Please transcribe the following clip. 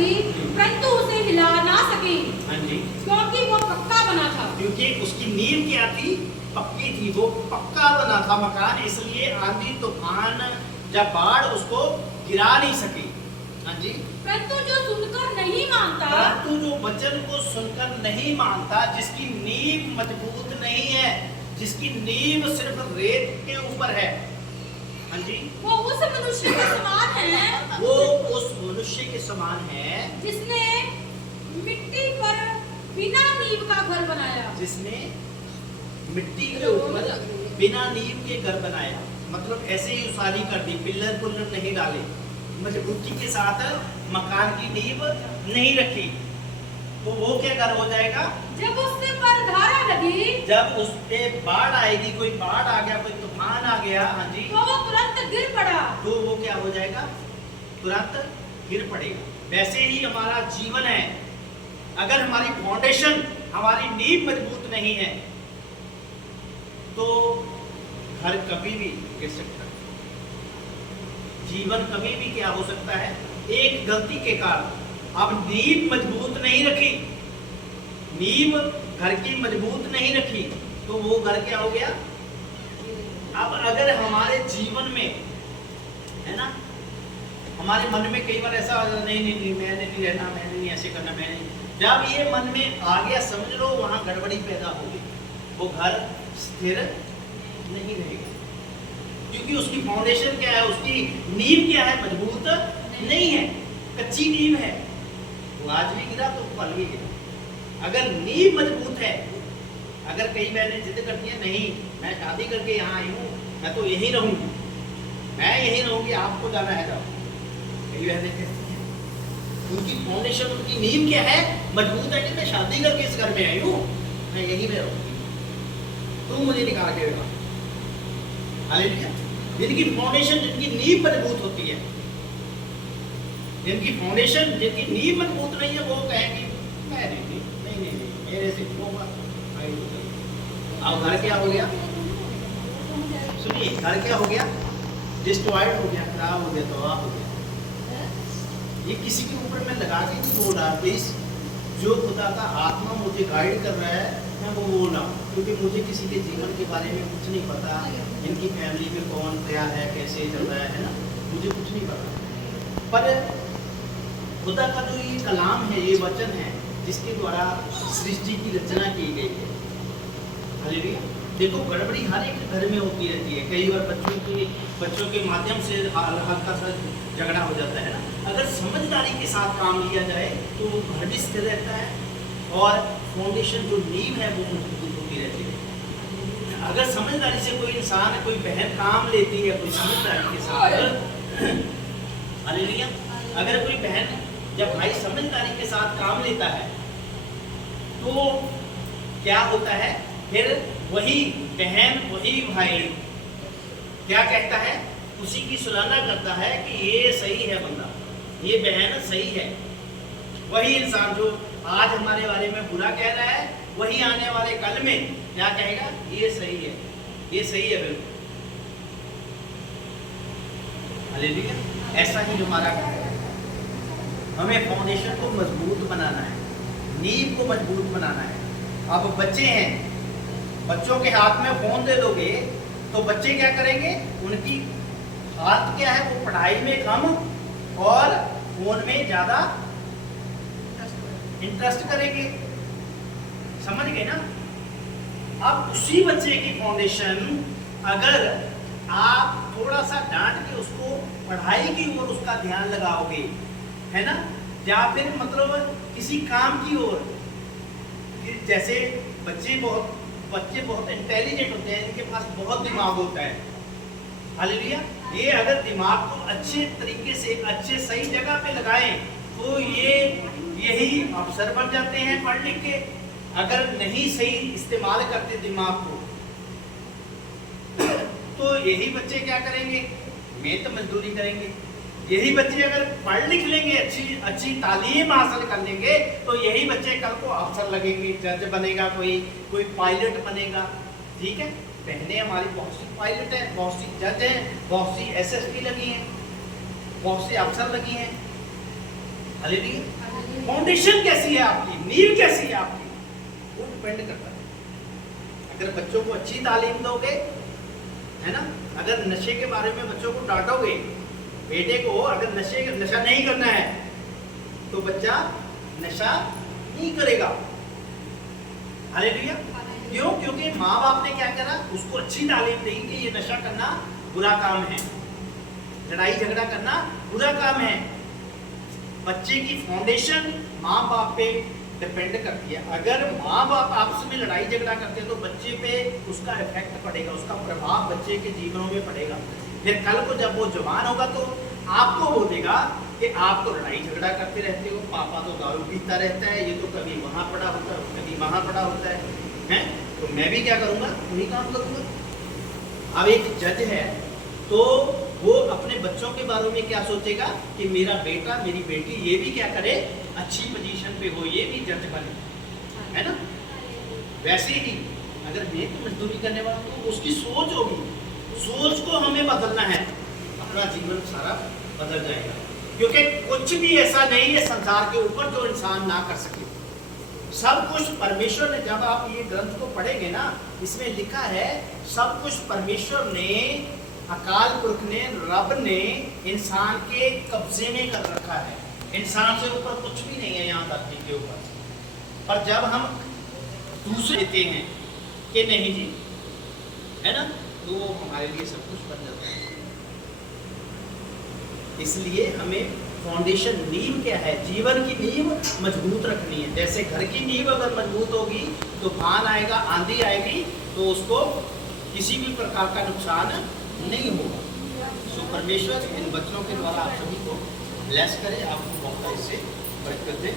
लगी परंतु उसे हिला ना सकी। हाँ जी, क्योंकि वो पक्का बना था। क्योंकि उसकी नींव क्या थी? पक्की थी, वो पक्का बना था मकान, इसलिए आंधी तूफान या बाढ़ उसको गिरा नहीं सकी। हाँ जी, परंतु जो सुनकर नहीं मानता, परंतु जो वचन को सुनकर नहीं मानता, जिसकी नींव मजबूत नहीं है, जिसकी नींव सिर्फ रेत के ऊपर है, हाँ जी, वो उस मनुष्य के समान है, वो उस मनुष्य के समान है जिसने मिट्टी पर बिना नींव का घर बनाया। जिसने मिट्टी के ऊपर बिना नींव के घर बनाया। मतलब ऐसे ही उसारी कर दी, पिल्लर पुल्लर नहीं डाले, मजबूती के साथ मकान की नींव नहीं रखी, तो वो क्या घर हो जाएगा? जब उससे पर धारा लगी, जब उस पे बाढ़ आएगी, कोई बाढ़ आ गया, कोई तूफान आ गया, हाँ जी, तो वो तुरंत गिर पड़ा। तो वो क्या हो जाएगा? तुरंत गिर पड़ेगा। वैसे ही हमारा जीवन है, अगर हमारी फाउंडेशन, हमारी नींव मजबूत नहीं है तो घर कभी भी गिर सकता है। जीवन कभी भी क्या हो सकता है? एक गलती के कारण अब नींव मजबूत नहीं रखी, नींव घर की मजबूत नहीं रखी, तो वो घर क्या हो गया? अब अगर हमारे जीवन में है ना, हमारे मन में कई बार ऐसा नहीं नहीं नहीं मैंने नहीं रहना, मैंने नहीं ऐसे करना, मैंने नहीं, जब ये मन में आ गया समझ लो वहां गड़बड़ी पैदा होगी, वो घर स्थिर नहीं रहेगा, क्योंकि उसकी फाउंडेशन क्या है, उसकी नींव क्या है? मजबूत नहीं है, कच्ची नींव है। वो आज भी गिरा तो कल भी गिरा। अगर नींव मजबूत है, अगर कई बहनें जिद करती हैं नहीं मैं शादी करके यहाँ आई हूँ, मैं तो यहीं रहूंगी, मैं यहीं रहूंगी, आपको जाना है जाओ, कई बहनें कहती हैं, उनकी फाउंडेशन, उनकी नींव क्या है? मजबूत है कि मैं शादी करके इस घर में आई हूँ, मैं यहीं में रहूंगी, तुम मुझे निकाल के देगा। हालेलुया। जिनकी फाउंडेशन, जिनकी नींव मजबूत होती है, जिनकी फाउंडेशन, जिनकी नींव मजबूत नहीं है, वो कहेंगे मैं नहीं मेरे से होगा। अब घर क्या हो गया? सुनिए, घर क्या हो गया? डिस्ट्रॉयड हो गया, खराब हो गया, तबाह हो गया। ये किसी के ऊपर मैं लगा के नहीं बोल रहा, प्लीज, जो खुदा का आत्मा मुझे गाइड कर रहा है मैं वो बोल रहा हूँ, क्योंकि मुझे किसी के जीवन के बारे में कुछ नहीं पता, इनकी फैमिली में कौन क्या है, कैसे चल रहा है ना, मुझे कुछ नहीं पता। पर खुदा का जो ये कलाम है, ये वचन है, जिसके द्वारा सृष्टि की रचना की गई है। हालेलुया। देखो, गड़बड़ी हर एक घर में होती रहती है, कई बार बच्चों के माध्यम से हल्का सा झगड़ा हो जाता है ना। अगर समझदारी के साथ काम लिया जाए तो घर भी स्थिर रहता है और फाउंडेशन जो नींव है वो मजबूत होती रहती है। अगर समझदारी से कोई इंसान, कोई बहन काम लेती है, कोई समझदारी के साथ, हालेलुया, अगर कोई बहन जब भाई समझदारी के साथ काम लेता है तो क्या होता है? फिर वही बहन, वही भाई क्या कहता है? उसी की सराहना करता है कि ये सही है बंदा, ये बहन सही है। वही इंसान जो आज हमारे बारे में बुरा कह रहा है, वही आने वाले कल में क्या कहेगा? ये सही है, ये सही है, बिल्कुल। हालेलुया। ऐसा ही हमारा है, हमें फाउंडेशन को मजबूत बनाना है, नींव को मजबूत बनाना है। अब बच्चे हैं, बच्चों के हाथ में फोन दे दोगे तो बच्चे क्या करेंगे? उनकी हाथ क्या है? वो पढ़ाई में कम और फोन में ज्यादा इंटरेस्ट करेंगे। समझ गए ना? अब उसी बच्चे की फाउंडेशन अगर आप थोड़ा सा डांट के उसको पढ़ाई की ओर उसका ध्यान लगाओगे, है ना, या फिर मतलब किसी काम की ओर, जैसे बच्चे बहुत इंटेलिजेंट होते हैं, इनके पास बहुत दिमाग होता है। हालेलुया। ये अगर दिमाग को अच्छे तरीके से, अच्छे सही जगह पे लगाएं तो ये यही अफसर बन जाते हैं पढ़ लिख के। अगर नहीं सही इस्तेमाल करते दिमाग को तो यही बच्चे क्या करेंगे? मेहनत मजदूरी करेंगे। यही बच्चे अगर पढ़ लिख लेंगे, अच्छी तालीम हासिल कर लेंगे, तो यही बच्चे कल को अफसर लगेंगे, जज बनेगा, कोई पायलट बनेगा। ठीक है, बहनें हमारी बहुत सी पायलट है, बहुत सी जज हैं, बहुत सी एसएसपी लगी हैं, बहुत सी अफसर लगी हैं। हालेलुया। फाउंडेशन कैसी है आपकी, नींव कैसी है आपकी, वो डिपेंड करता है। अगर बच्चों को अच्छी तालीम दोगे, है ना, अगर नशे के बारे में बच्चों को डांटोगे, बेटे को अगर नशा नहीं करना है तो बच्चा नशा नहीं करेगा। हालेलुया। क्यों? क्योंकि माँ बाप ने क्या करा, उसको अच्छी तालीम दी कि ये नशा करना बुरा काम है, लड़ाई झगड़ा करना बुरा काम है। बच्चे की फाउंडेशन माँ बाप पे डिपेंड करती है। अगर माँ बाप आपस में लड़ाई झगड़ा करते हैं तो बच्चे पे उसका इफेक्ट पड़ेगा, उसका प्रभाव बच्चे के जीवनों में पड़ेगा। फिर कल को जब वो जवान होगा तो आपको बोलेगा कि आप तो लड़ाई झगड़ा करते रहते हो, पापा तो दारू पीता रहता है, ये तो कभी वहाँ पड़ा होता है, कभी वहाँ पड़ा होता है, तो मैं भी क्या करूँगा, वही काम करूँगा। अब एक जज है तो वो अपने बच्चों के बारे में क्या सोचेगा कि मेरा बेटा मेरी बेटी ये भी क्या करे, अच्छी पोजीशन पे हो, ये भी जज बने, है ना। वैसे ही अगर मैं मजदूरी करने वाला तो उसकी सोच होगी, सोच को हमें बदलना है, अपना जीवन सारा बदल जाएगा। क्योंकि कुछ भी ऐसा नहीं है संसार के ऊपर जो इंसान ना कर सके। सब कुछ परमेश्वर ने, जब आप ये ग्रंथ को पढ़ेंगे ना, इसमें लिखा है सब कुछ परमेश्वर ने, अकाल पुरख ने, रब ने इंसान के कब्जे में कर रखा है। इंसान से ऊपर कुछ भी नहीं है यहाँ धरती के ऊपर। पर जब हम दूसरे देते हैं कि नहीं जी, है ना, तो वो हमारे लिए सब कुछ बन जाता है। इसलिए हमें फाउंडेशन, नींव क्या है, जीवन की नींव मजबूत रखनी है। जैसे घर की नींव अगर मजबूत होगी, तूफान आएगा, आंधी आएगी, तो उसको किसी भी प्रकार का नुकसान नहीं होगा। सो परमेश्वर इन बच्चों के द्वारा आप सभी को ब्लेस करे, आपको बहुत इससे बरकत दे।